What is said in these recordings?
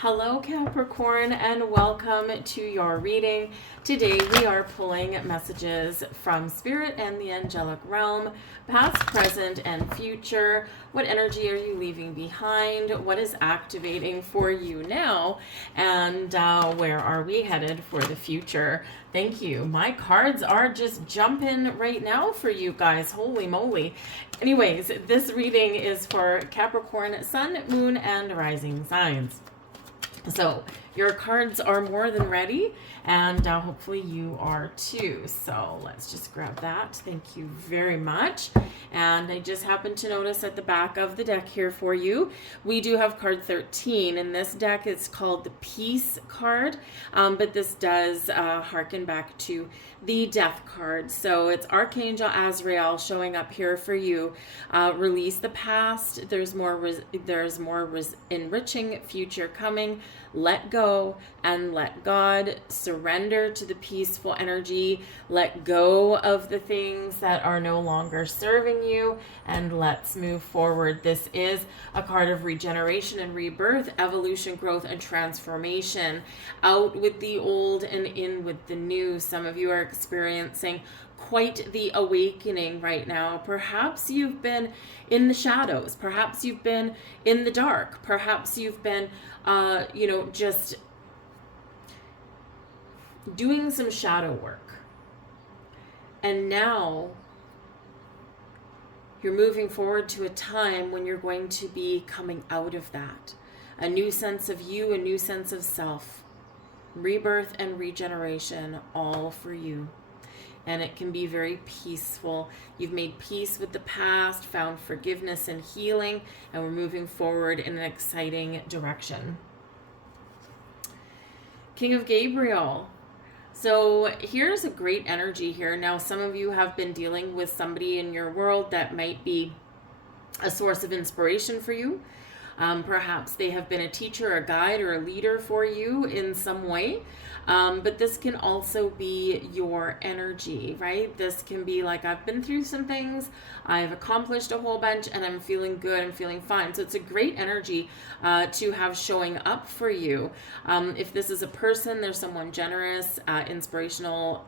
Hello Capricorn, and welcome to your reading. Today we are pulling messages from Spirit and the angelic realm, past, present, and future. What energy are you leaving behind? What is activating for you now? And where are we headed for the future? Thank you. My cards are just jumping right now for you guys. Holy moly. Anyways, this reading is for Capricorn, Sun, Moon, and Rising signs. So your cards are more than ready, and hopefully you are too. So let's just grab that. Thank you very much. And I just happened to notice at the back of the deck here for you, we do have card 13. In this deck, it's called the Peace card, but this does harken back to the Death card. So it's Archangel Azrael showing up here for you. Release the past. There's more enriching future coming. Let go and let God. Surrender to the peaceful energy. Let go of the things that are no longer serving you, and let's move forward. This is a card of regeneration and rebirth, evolution, growth, and transformation. Out with the old and in with the new. Some of you are experiencing quite the awakening right now. Perhaps you've been in the shadows. Perhaps you've been in the dark. Perhaps you've been, just doing some shadow work. And now you're moving forward to a time when you're going to be coming out of that. A new sense of you, a new sense of self. Rebirth and regeneration, all for you. And it can be very peaceful. You've made peace with the past, found forgiveness and healing, and we're moving forward in an exciting direction. King of Gabriel. So here's a great energy here. Now, some of you have been dealing with somebody in your world that might be a source of inspiration for you. Perhaps they have been a teacher, a guide, or a leader for you in some way. But this can also be your energy, right? This can be like, I've been through some things, I've accomplished a whole bunch, and I'm feeling good, I'm feeling fine. So it's a great energy to have showing up for you. If this is a person, there's someone generous, inspirational,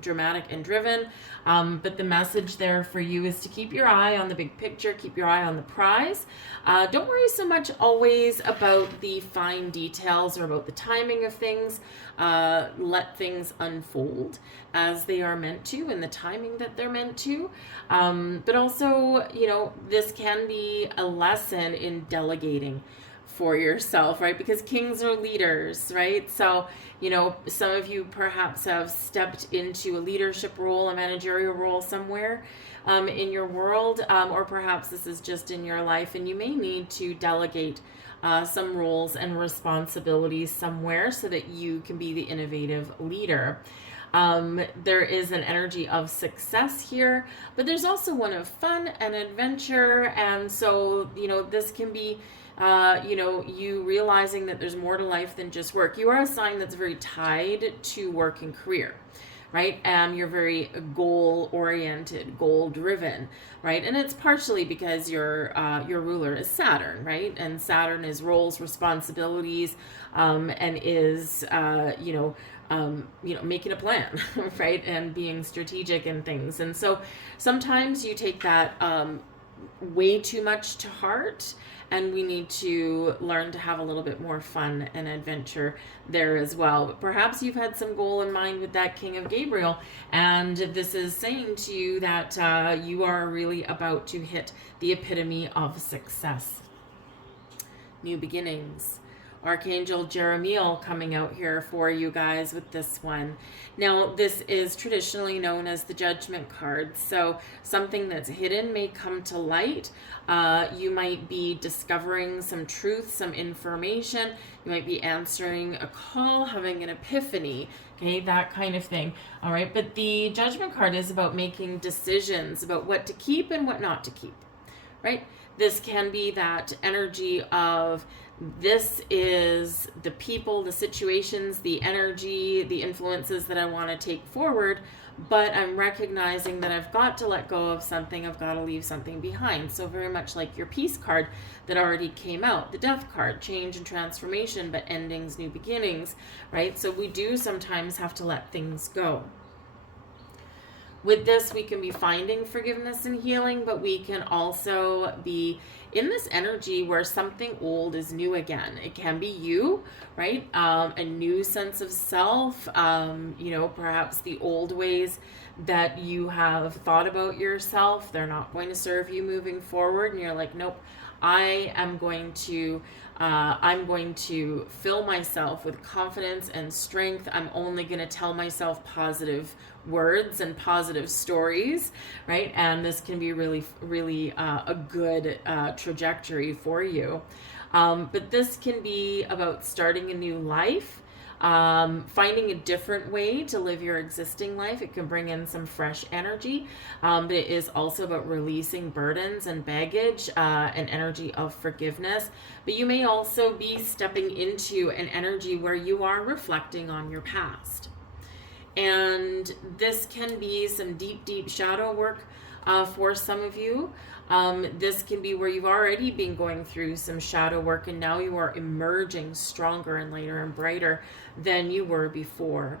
dramatic, and driven. But the message there for you is to keep your eye on the big picture, keep your eye on the prize. Don't worry so much always about the fine details or about the timing of things. Let things unfold as they are meant to, in the timing that they're meant to. But also, this can be a lesson in delegating for yourself, right? Because kings are leaders, right? So, some of you perhaps have stepped into a leadership role, a managerial role somewhere in your world, or perhaps this is just in your life, and you may need to delegate some roles and responsibilities somewhere so that you can be the innovative leader. There is an energy of success here, but there's also one of fun and adventure. And so, this can be, you realizing that there's more to life than just work. You are a sign that's very tied to work and career, right? You're very goal-oriented, goal-driven, right? And it's partially because your ruler is Saturn, right? And Saturn is roles, responsibilities, and is, making a plan, right? And being strategic in things. And so sometimes you take that way too much to heart, and we need to learn to have a little bit more fun and adventure there as well. But perhaps you've had some goal in mind with that King of Gabriel, and this is saying to you that you are really about to hit the epitome of success. New beginnings. Archangel Jeremiel coming out here for you guys with this one. Now, this is traditionally known as the Judgment card. So something that's hidden may come to light. You might be discovering some truth, some information. You might be answering a call, having an epiphany. Okay, that kind of thing. All right, but the Judgment card is about making decisions about what to keep and what not to keep, right? This can be that energy of, this is the people, the situations, the energy, the influences that I want to take forward, but I'm recognizing that I've got to let go of something, I've got to leave something behind. So very much like your peace card that already came out, the death card, change and transformation, but endings, new beginnings, right? So we do sometimes have to let things go. With this, we can be finding forgiveness and healing, but we can also be in this energy where something old is new again. It can be you, right? A new sense of self, perhaps the old ways that you have thought about yourself, they're not going to serve you moving forward. And you're like, nope, I'm going to fill myself with confidence and strength. I'm only going to tell myself positive words and positive stories, right? And this can be really, really a good trajectory for you. But this can be about starting a new life, finding a different way to live your existing life. It can bring in some fresh energy, but it is also about releasing burdens and baggage, an energy of forgiveness. But you may also be stepping into an energy where you are reflecting on your past. And this can be some deep, deep shadow work for some of you. This can be where you've already been going through some shadow work and now you are emerging stronger and lighter and brighter than you were before.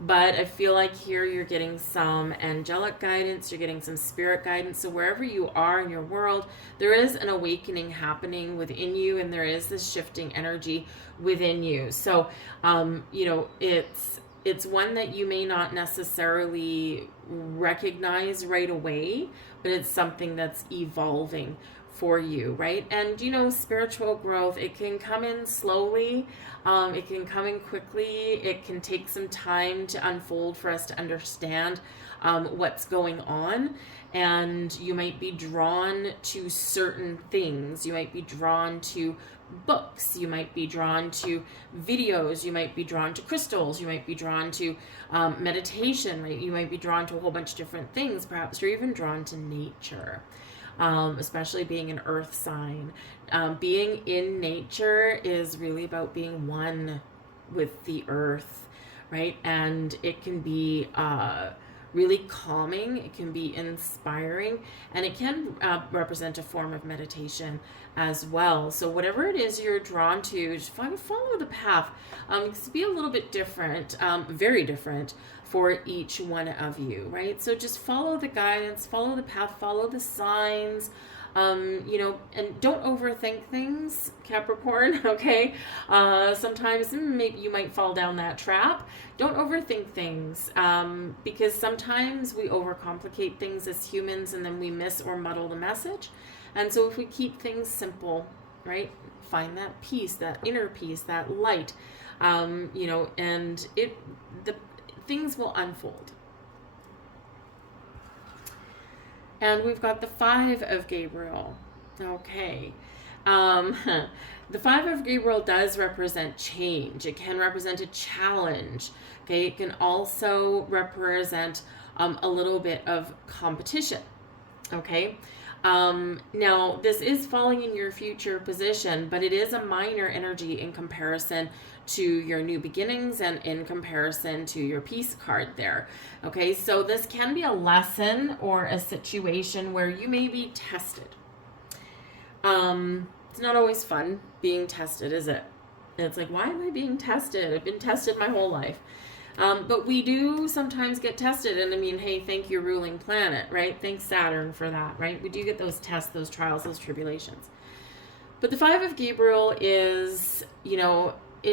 But I feel like here you're getting some angelic guidance, you're getting some spirit guidance. So wherever you are in your world, there is an awakening happening within you and there is this shifting energy within you. So, it's one that you may not necessarily recognize right away, but it's something that's evolving for you, right? And spiritual growth, it can come in slowly, it can come in quickly, it can take some time to unfold for us to understand what's going on. And you might be drawn to certain things. You might be drawn to books, you might be drawn to videos, you might be drawn to crystals, you might be drawn to meditation, right? You might be drawn to a whole bunch of different things. Perhaps you're even drawn to nature, especially being an earth sign. Being in nature is really about being one with the earth, right? And it can be really calming, it can be inspiring, and it can represent a form of meditation as well. So whatever it is you're drawn to, just follow the path. It can be a little bit different, very different for each one of you, right? So just follow the guidance, follow the path, follow the signs, and don't overthink things, Capricorn, okay? Sometimes maybe you might fall down that trap. Don't overthink things, because sometimes we overcomplicate things as humans and then we miss or muddle the message. And so if we keep things simple, right, find that peace, that inner peace, that light, and the things will unfold. And we've got the 5 of Gabriel. Okay. The 5 of Gabriel does represent change. It can represent a challenge. Okay. It can also represent a little bit of competition. Okay. Now, this is falling in your future position, but it is a minor energy in comparison to your new beginnings and in comparison to your peace card there. Okay, so this can be a lesson or a situation where you may be tested. It's not always fun being tested, is it? And it's like, why am I being tested? I've been tested my whole life. But we do sometimes get tested, and I mean, hey, thank you, ruling planet, right? Thanks, Saturn, for that, right? We do get those tests, those trials, those tribulations. But the 5 of Gabriel is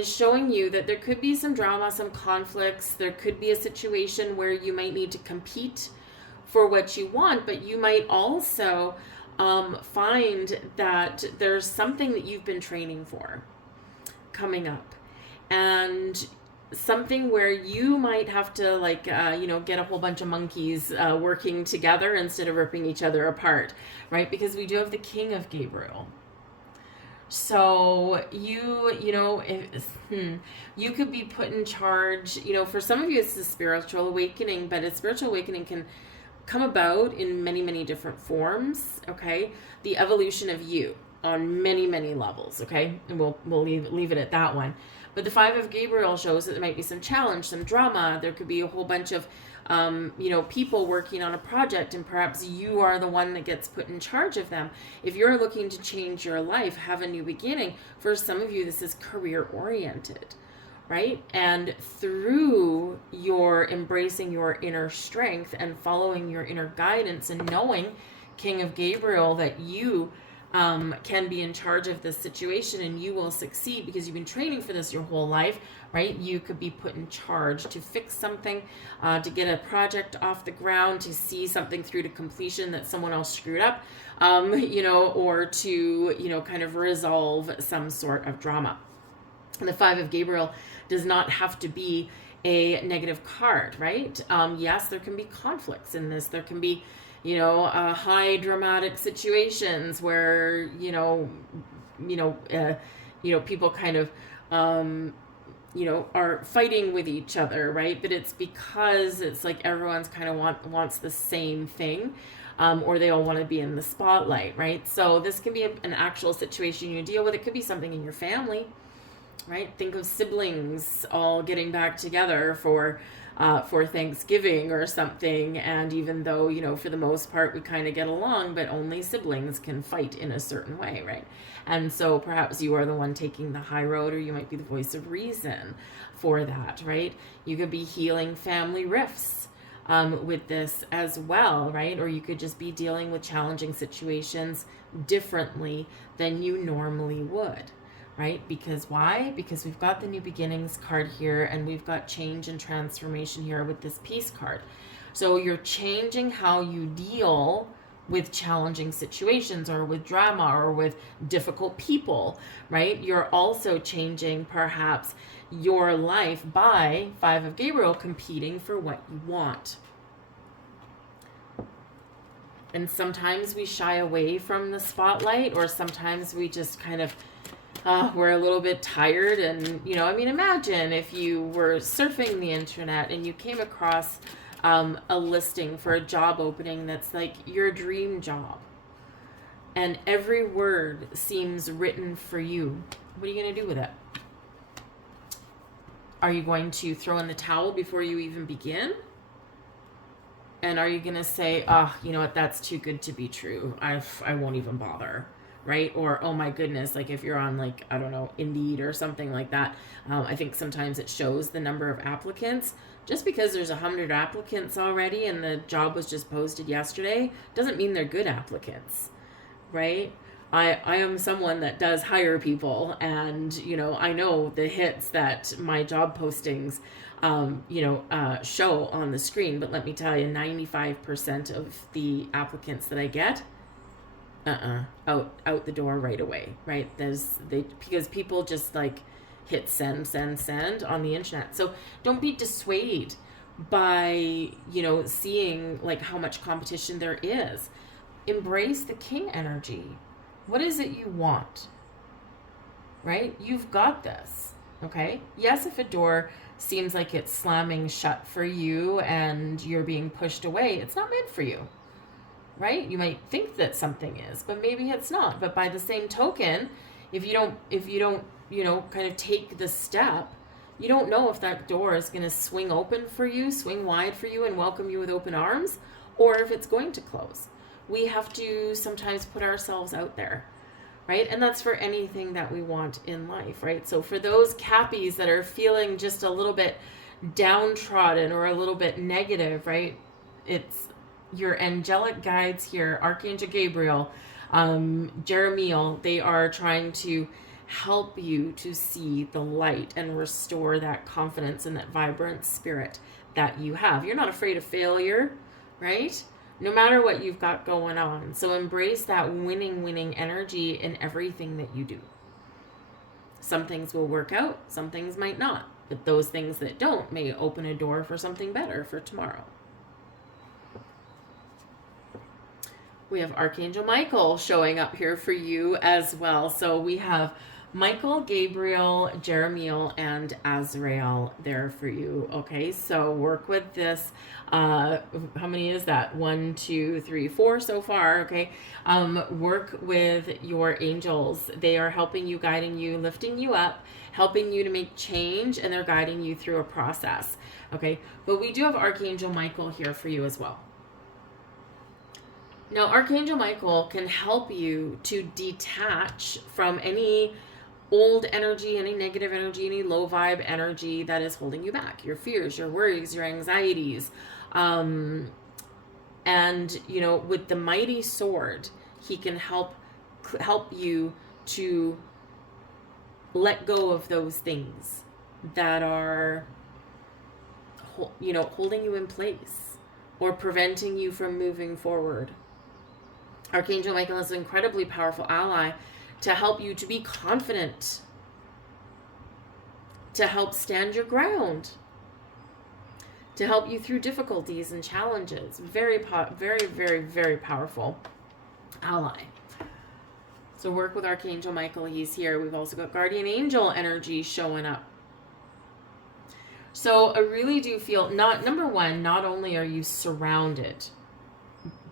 showing you that there could be some drama, some conflicts. There could be a situation where you might need to compete for what you want, but you might also find that there's something that you've been training for coming up, and something where you might have to get a whole bunch of monkeys working together instead of ripping each other apart, right? Because we do have the King of Gabriel. So you could be put in charge. For some of you it's a spiritual awakening, but a spiritual awakening can come about in many, many different forms. Okay, the evolution of you. on many, many levels, okay? And we'll leave it at that one. But the Five of Gabriel shows that there might be some challenge, some drama. There could be a whole bunch of, people working on a project, and perhaps you are the one that gets put in charge of them. If you're looking to change your life, have a new beginning, for some of you, this is career oriented, right? And through your embracing your inner strength and following your inner guidance and knowing, King of Gabriel, that you can be in charge of this situation and you will succeed because you've been training for this your whole life, right? You could be put in charge to fix something, to get a project off the ground, to see something through to completion that someone else screwed up, or to, kind of resolve some sort of drama. The Five of Gabriel does not have to be a negative card, right? Yes, there can be conflicts in this. There can be high dramatic situations where, people kind of, are fighting with each other, right? But it's because it's like everyone's kind of wants the same thing, or they all want to be in the spotlight, right? So this can be an actual situation you deal with. It could be something in your family, right? Think of siblings all getting back together for Thanksgiving or something. And even though, for the most part, we kind of get along, but only siblings can fight in a certain way, right? And so perhaps you are the one taking the high road, or you might be the voice of reason for that, right? You could be healing family rifts with this as well, right? Or you could just be dealing with challenging situations differently than you normally would. Right? Because why? Because we've got the new beginnings card here, and we've got change and transformation here with this peace card. So you're changing how you deal with challenging situations, or with drama, or with difficult people, right? You're also changing perhaps your life by Five of Gabriel competing for what you want. And sometimes we shy away from the spotlight, or sometimes we just kind of we're a little bit tired. And, imagine if you were surfing the internet and you came across a listing for a job opening that's like your dream job, and every word seems written for you. What are you going to do with it? Are you going to throw in the towel before you even begin? And are you going to say, you know what, that's too good to be true. I won't even bother. Right? Or, oh my goodness, like if you're on Indeed or something like that, I think sometimes it shows the number of applicants. Just because there's 100 applicants already and the job was just posted yesterday doesn't mean they're good applicants, right? I am someone that does hire people, and, I know the hits that my job postings, show on the screen. But let me tell you, 95% of the applicants that I get, out the door right away, right? Because people just hit send on the internet. So don't be dissuaded by, seeing how much competition there is. Embrace the king energy. What is it you want? Right? You've got this. Okay? Yes, if a door seems like it's slamming shut for you and you're being pushed away, it's not meant for you. Right? You might think that something is, but maybe it's not. But by the same token, if you don't, kind of take the step, you don't know if that door is going to swing open for you, swing wide for you, and welcome you with open arms, or if it's going to close. We have to sometimes put ourselves out there, right? And that's for anything that we want in life, right? So for those Cappies that are feeling just a little bit downtrodden or a little bit negative, right? It's your angelic guides here, Archangel Gabriel, Jeremiel. They are trying to help you to see the light and restore that confidence and that vibrant spirit that you have. You're not afraid of failure, right? No matter what you've got going on. So embrace that winning energy in everything that you do. Some things will work out, some things might not. But those things that don't may open a door for something better for tomorrow. We have Archangel Michael showing up here for you as well. So we have Michael, Gabriel, Jeremiel, and Azrael there for you. Okay, so work with this. How many is that? 1, 2, 3, 4 so far. Okay, work with your angels. They are helping you, guiding you, lifting you up, helping you to make change, and they're guiding you through a process. Okay, but we do have Archangel Michael here for you as well. Now, Archangel Michael can help you to detach from any old energy, any negative energy, any low vibe energy that is holding you back, your fears, your worries, your anxieties. And, you know, with the mighty sword, he can help you to let go of those things that are, you know, holding you in place or preventing you from moving forward. Archangel Michael is an incredibly powerful ally to help you to be confident, to help stand your ground, to help you through difficulties and challenges. Very, very powerful ally. So work with Archangel Michael. He's here. We've also got guardian angel energy showing up. So I really do feel, number one, not only are you surrounded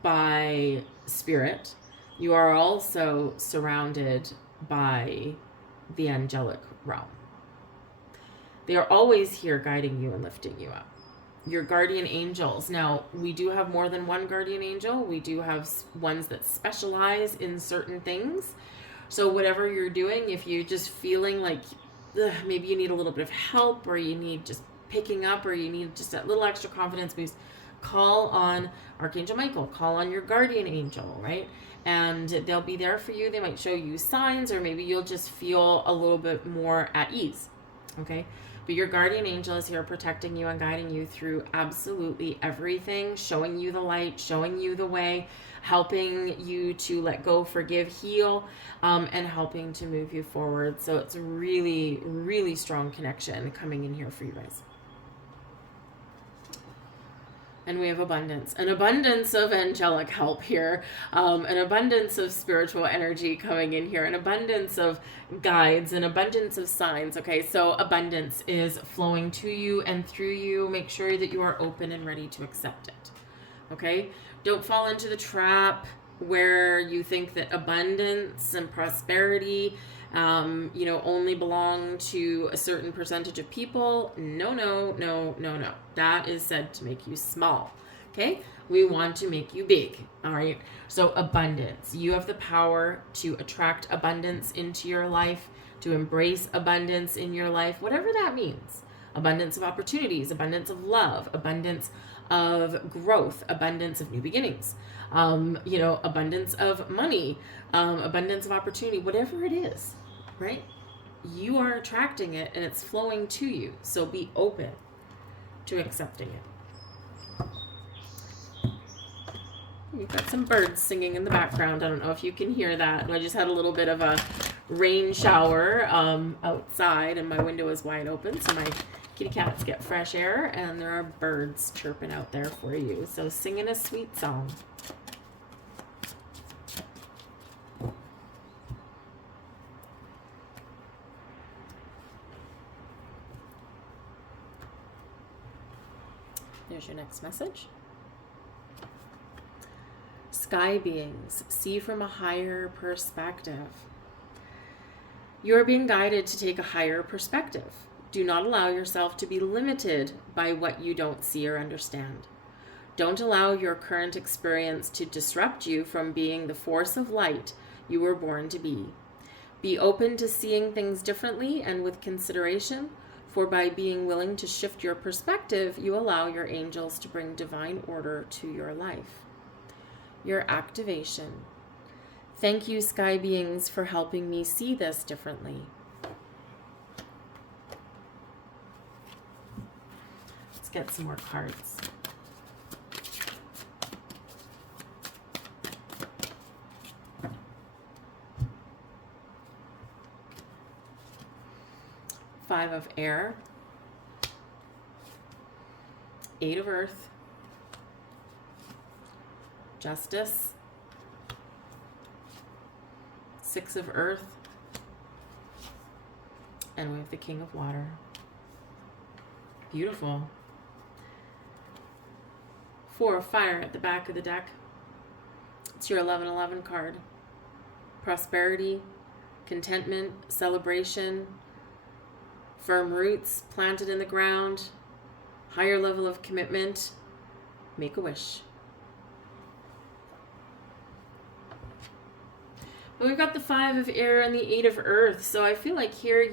by spirit, you are also surrounded by the angelic realm. They are always here guiding you and lifting you up. Your guardian angels. Now, we do have more than one guardian angel. We do have ones that specialize in certain things. So whatever you're doing, if you're just feeling like maybe you need a little bit of help, or you need just picking up, or you need just a little extra confidence boost, call on Archangel Michael, call on your guardian angel, right? And they'll be there for you. They might show you signs, or maybe you'll just feel a little bit more at ease, okay? But your guardian angel is here protecting you and guiding you through absolutely everything, showing you the light, showing you the way, helping you to let go, forgive, heal, and helping to move you forward. So it's a really, really strong connection coming in here for you guys. And we have abundance, an abundance of angelic help here, an abundance of spiritual energy coming in here, an abundance of guides, an abundance of signs. Okay, so abundance is flowing to you and through you. Make sure that you are open and ready to accept it. Okay, don't fall into the trap where you think that abundance and prosperity only belong to a certain percentage of people. No. That is said to make you small. Okay? We want to make you big. All right? So abundance. You have the power to attract abundance into your life, to embrace abundance in your life, whatever that means. Abundance of opportunities, abundance of love, abundance of growth, abundance of new beginnings, abundance of money, abundance of opportunity, whatever it is, right? You are attracting it and it's flowing to you. So be open to accepting it. You've got some birds singing in the background. I don't know if you can hear that. I just had a little bit of a rain shower outside, and my window is wide open, so my kitty cats get fresh air, and there are birds chirping out there for you. So singing a sweet song. There's your next message. Sky beings, see from a higher perspective. You are being guided to take a higher perspective. Do not allow yourself to be limited by what you don't see or understand. Don't allow your current experience to disrupt you from being the force of light you were born to be. Be open to seeing things differently and with consideration, for by being willing to shift your perspective, you allow your angels to bring divine order to your life. Your activation. Thank you, sky beings, for helping me see this differently. Let's get some more cards. Five of air, 8 of earth, justice, 6 of earth, And we have the King of Water. Beautiful. 4 of Fire at the back of the deck. It's your 1111 card. Prosperity, contentment, celebration, firm roots planted in the ground, higher level of commitment. Make a wish. But we've got the 5 of Air and the 8 of Earth. So I feel like here,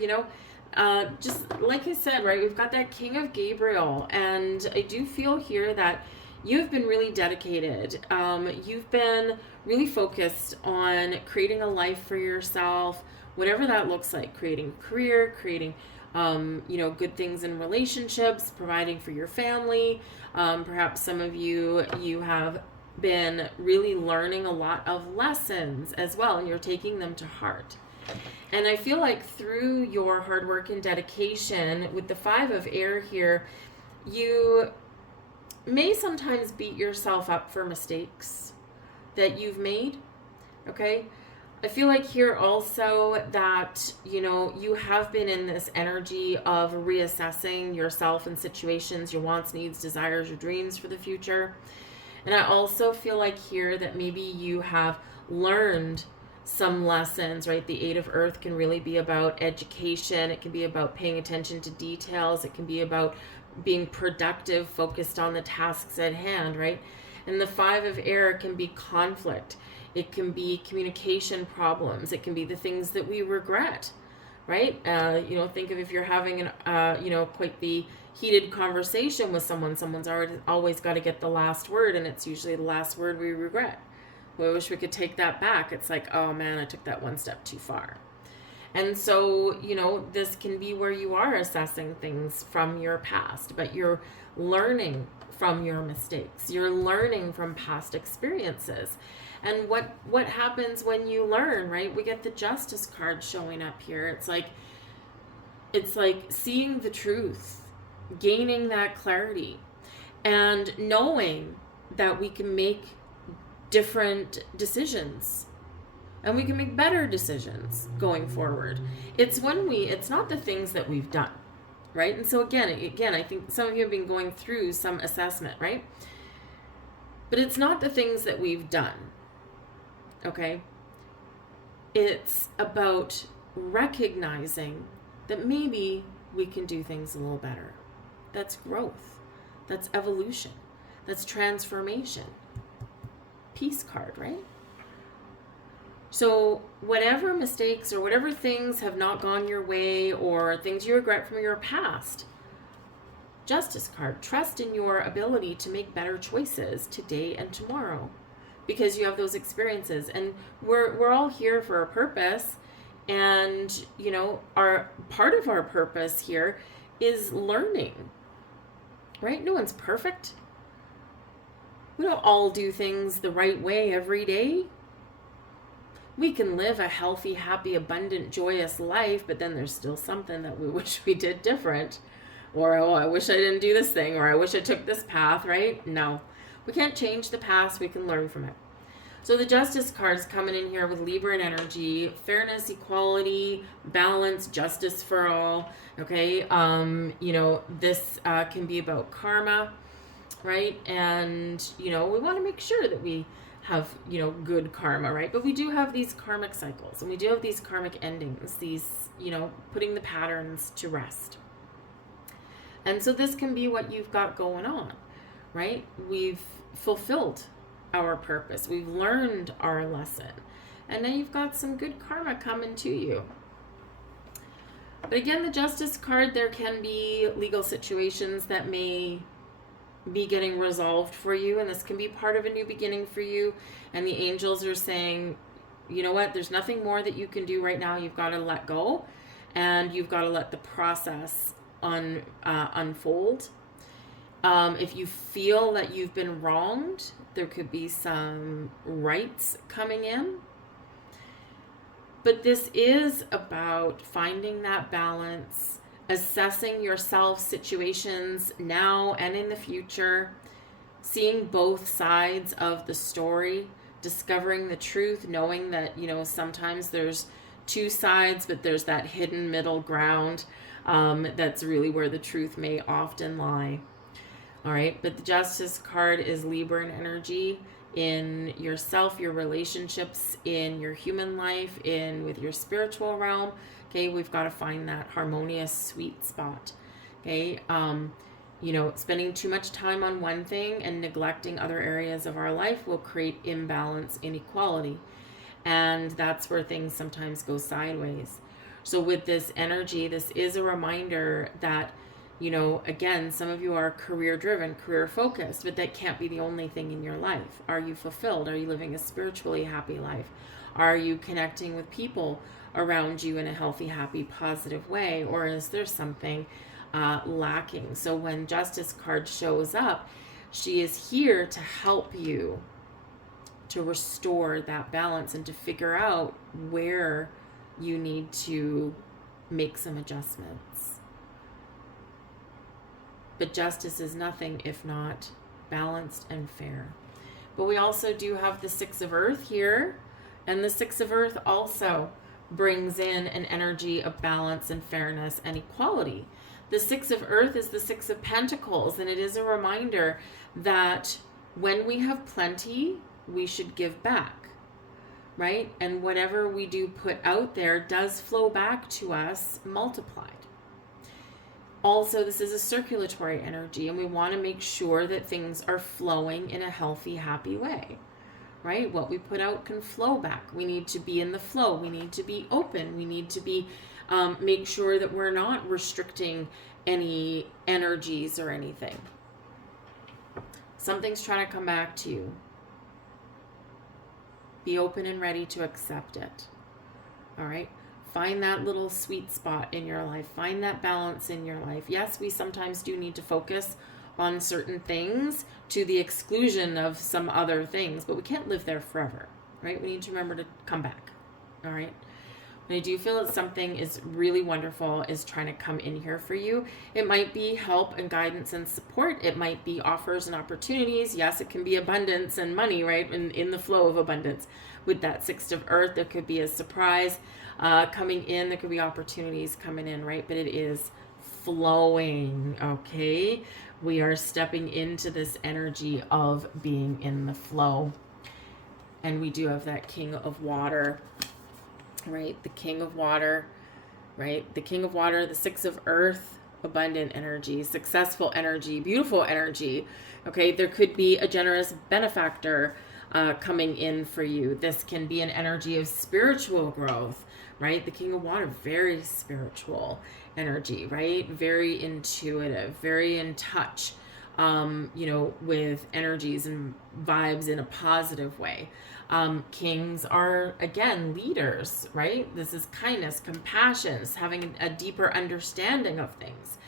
just like I said, right, we've got that King of Gabriel. And I do feel here that you've been really dedicated. You've been really focused on creating a life for yourself, whatever that looks like, creating a career, creating, good things in relationships, providing for your family. Perhaps some of you have been really learning a lot of lessons as well, and you're taking them to heart. And I feel like through your hard work and dedication with the 5 of Air here, you may sometimes beat yourself up for mistakes that you've made. Okay, I feel like here also that you have been in this energy of reassessing yourself and situations, your wants, needs, desires, your dreams for the future. And I also feel like here that maybe you have learned some lessons, right? The 8 of Earth can really be about education. It can be about paying attention to details. It can be about being productive, focused on the tasks at hand, right? And the 5 of Air can be conflict. It can be communication problems. It can be the things that we regret, right? Think of if you're having quite the heated conversation with someone's always got to get the last word, and it's usually the last word we regret. We wish we could take that back. It's like, oh man, I took that one step too far. And so, this can be where you are assessing things from your past, but you're learning from your mistakes. You're learning from past experiences. And what happens when you learn, right? We get the Justice card showing up here. It's like seeing the truth, gaining that clarity, and knowing that we can make different decisions and we can make better decisions going forward. It's not the things that we've done, right? And so again, I think some of you have been going through some assessment, right? But it's not the things that we've done, okay? It's about recognizing that maybe we can do things a little better. That's growth. That's evolution. That's transformation. Peace card, right? So whatever mistakes or whatever things have not gone your way or things you regret from your past, Justice card, trust in your ability to make better choices today and tomorrow because you have those experiences. And we're all here for a purpose. And, our part of our purpose here is learning, right? No one's perfect. We don't all do things the right way every day. We can live a healthy, happy, abundant, joyous life, but then there's still something that we wish we did different. Or, oh, I wish I didn't do this thing, or I wish I took this path, right? No, we can't change the past. We can learn from it. So the Justice card's coming in here with Libra energy, fairness, equality, balance, justice for all. Okay, this can be about karma, right? And we want to make sure that we have good karma, right? But we do have these karmic cycles, and we do have these karmic endings, these putting the patterns to rest. And so this can be what you've got going on, right? We've fulfilled our purpose. We've learned our lesson. And now you've got some good karma coming to you. But again, the Justice card, there can be legal situations that may be getting resolved for you. And this can be part of a new beginning for you. And the angels are saying, you know what? There's nothing more that you can do right now. You've got to let go. And you've got to let the process unfold. If you feel that you've been wronged, there could be some rights coming in. But this is about finding that balance, assessing yourself situations now and in the future, seeing both sides of the story, discovering the truth, knowing that, sometimes there's two sides, but there's that hidden middle ground. That's really where the truth may often lie. All right, but the Justice card is Libra energy in yourself, your relationships, in your human life, in with your spiritual realm. Okay, we've got to find that harmonious sweet spot. Okay, spending too much time on one thing and neglecting other areas of our life will create imbalance, inequality, and that's where things sometimes go sideways. So with this energy, this is a reminder that, again, some of you are career driven, career focused, but that can't be the only thing in your life. Are you fulfilled? Are you living a spiritually happy life? Are you connecting with people around you in a healthy, happy, positive way? Or is there something lacking? So when Justice card shows up, she is here to help you to restore that balance and to figure out where you need to make some adjustments. But justice is nothing if not balanced and fair. But we also do have the Six of Earth here, and the Six of Earth also brings in an energy of balance and fairness and equality. The Six of Earth is the Six of Pentacles, and it is a reminder that when we have plenty, we should give back, right? And whatever we do put out there does flow back to us multiplied. Also, this is a circulatory energy, and we want to make sure that things are flowing in a healthy, happy way, right? What we put out can flow back. We need to be in the flow. We need to be open. We need to be make sure that we're not restricting any energies or anything. Something's trying to come back to you. Be open and ready to accept it. All right? Find that little sweet spot in your life. Find that balance in your life. Yes, we sometimes do need to focus on certain things to the exclusion of some other things, but we can't live there forever, right? We need to remember to come back. All right? But I do feel that something is really wonderful is trying to come in here for you. It might be help and guidance and support. It might be offers and opportunities. Yes, it can be abundance and money, right? In the flow of abundance. With that Six of Earth, there could be a surprise coming in. There could be opportunities coming in, right? But it is flowing, okay? We are stepping into this energy of being in the flow. And we do have that King of Water, right? The King of Water, right? The King of Water, the Six of Earth, abundant energy, successful energy, beautiful energy. Okay, there could be a generous benefactor coming in for you. This can be an energy of spiritual growth, right? The King of Water, very spiritual energy, right? Very intuitive, very in touch, with energies and vibes in a positive way. Kings are, again, leaders, right? This is kindness, compassion, having a deeper understanding of things.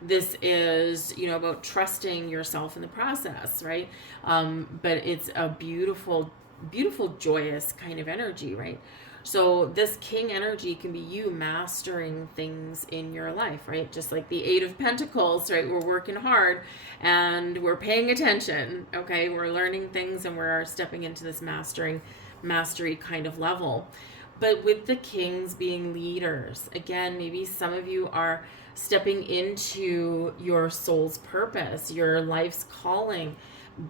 This is, about trusting yourself in the process, right? But it's a beautiful, beautiful, joyous kind of energy, right? So this King energy can be you mastering things in your life, right? Just like the Eight of Pentacles, right? We're working hard and we're paying attention, okay? We're learning things and we're stepping into this mastery kind of level. But with the Kings being leaders, again, maybe some of you are stepping into your soul's purpose, your life's calling,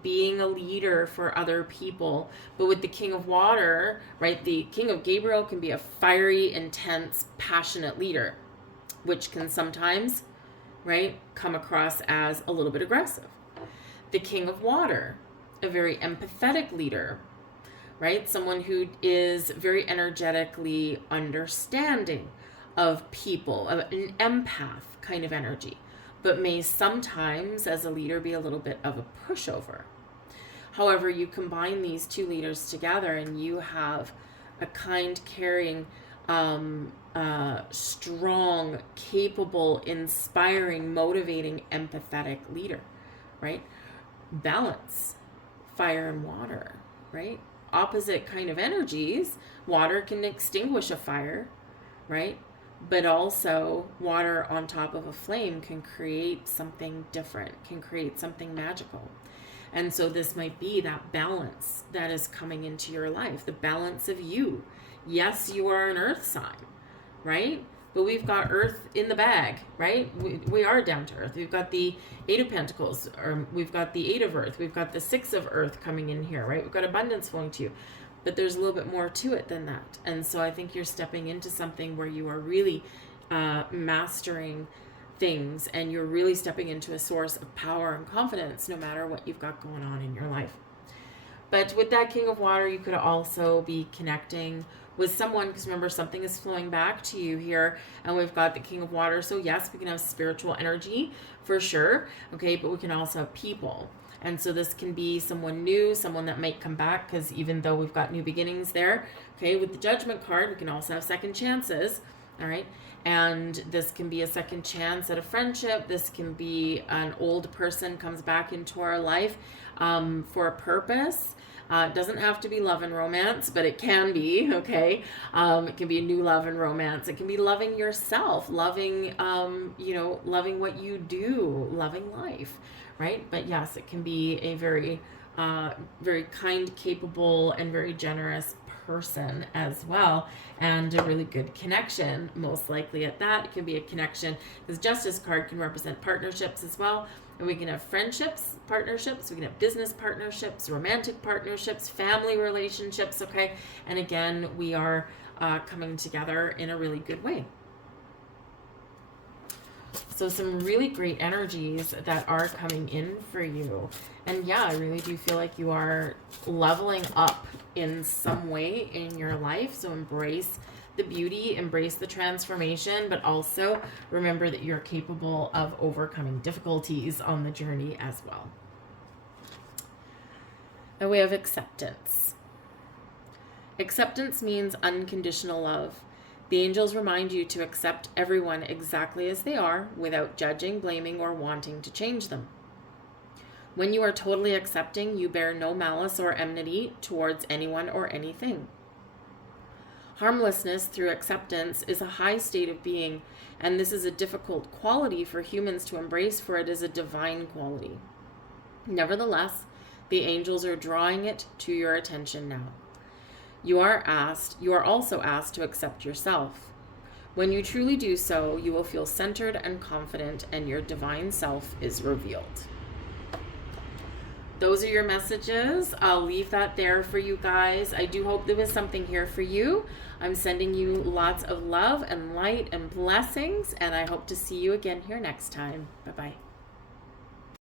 being a leader for other people. But with the King of Water, right, the King of Gabriel can be a fiery, intense, passionate leader, which can sometimes, right, come across as a little bit aggressive. The King of Water, a very empathetic leader, right? Someone who is very energetically understanding of people, an empath kind of energy, but may sometimes, as a leader, be a little bit of a pushover. However, you combine these two leaders together and you have a kind, caring, strong, capable, inspiring, motivating, empathetic leader, right? Balance, fire and water, right? Opposite kind of energies. Water can extinguish a fire, right? But also water on top of a flame can create something different, can create something magical. And so this might be that balance that is coming into your life, the balance of you Yes, you are an earth sign, right? But we've got earth in the bag, right? We are down to earth. We've got the Eight of Pentacles, or we've got the Eight of Earth. We've got the Six of Earth coming in here, right? We've got abundance flowing to you. But there's a little bit more to it than that. And so I think you're stepping into something where you are really mastering things, and you're really stepping into a source of power and confidence no matter what you've got going on in your life. But with that King of Water, you could also be connecting with someone, because remember, something is flowing back to you here, and we've got the King of Water. So yes, we can have spiritual energy for sure, okay, but we can also have people. And so this can be someone new, someone that might come back, because even though we've got new beginnings there, okay, with the Judgment card, we can also have second chances, all right? And this can be a second chance at a friendship. This can be an old person comes back into our life for a purpose. It doesn't have to be love and romance, but it can be, okay? It can be a new love and romance. It can be loving yourself, loving, loving what you do, loving life, right? But yes, it can be a very, very kind, capable, and very generous person as well, and a really good connection, most likely at that. It can be a connection, because Justice card can represent partnerships as well. And we can have friendships, partnerships, we can have business partnerships, romantic partnerships, family relationships, okay? And again, we are coming together in a really good way. So some really great energies that are coming in for you. And yeah, I really do feel like you are leveling up in some way in your life. So embrace the beauty, embrace the transformation, but also remember that you're capable of overcoming difficulties on the journey as well. A way of acceptance. Acceptance means unconditional love. The angels remind you to accept everyone exactly as they are, without judging, blaming, or wanting to change them. When you are totally accepting, you bear no malice or enmity towards anyone or anything. Harmlessness through acceptance is a high state of being, and this is a difficult quality for humans to embrace, for it is a divine quality. Nevertheless, the angels are drawing it to your attention now. You are also asked to accept yourself. When you truly do so, you will feel centered and confident, and your divine self is revealed. Those are your messages. I'll leave that there for you guys. I do hope there was something here for you. I'm sending you lots of love and light and blessings, and I hope to see you again here next time. Bye-bye.